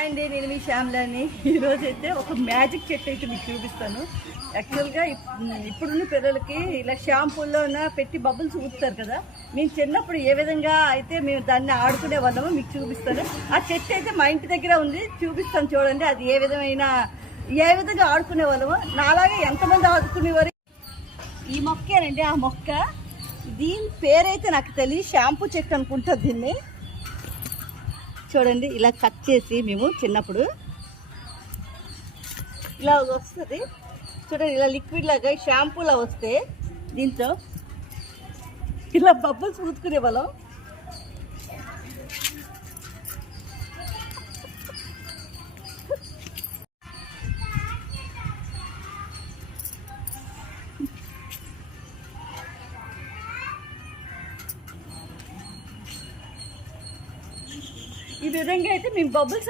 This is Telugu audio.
అండి, నేను మీ శ్యామ్లాని. ఈరోజు అయితే ఒక మ్యాజిక్ చెట్టు అయితే మీకు చూపిస్తాను. యాక్చువల్గా ఇప్పుడున్న పిల్లలకి ఇలా షాంపూలో పెట్టి బబుల్స్ ఊపుతారు కదా. మేము చిన్నప్పుడు ఏ విధంగా అయితే మేము దాన్ని ఆడుకునే వాళ్ళమో మీకు చూపిస్తాను. ఆ చెట్టు అయితే మా ఇంటి దగ్గర ఉంది, చూపిస్తాను చూడండి. అది ఏ విధంగా ఆడుకునే వాళ్ళమో నాలాగే ఎంతమంది ఆడుకునేవారు. ఈ మొక్కేనండి ఆ మొక్క. దీని పేరైతే నాకు తెలియదు, షాంపూ చెట్టు అనుకుంటా దీన్ని. చూడండి, ఇలా కట్ చేసి మేము చిన్నప్పుడు ఇలా వస్తుంది చూడండి. ఇలా లిక్విడ్ లాగా షాంపూలా వస్తే దీంతో ఇలా బబ్బుల్స్ ఊదుకునే వాళ్ళం. ఈ విధంగా అయితే మేము బబుల్స్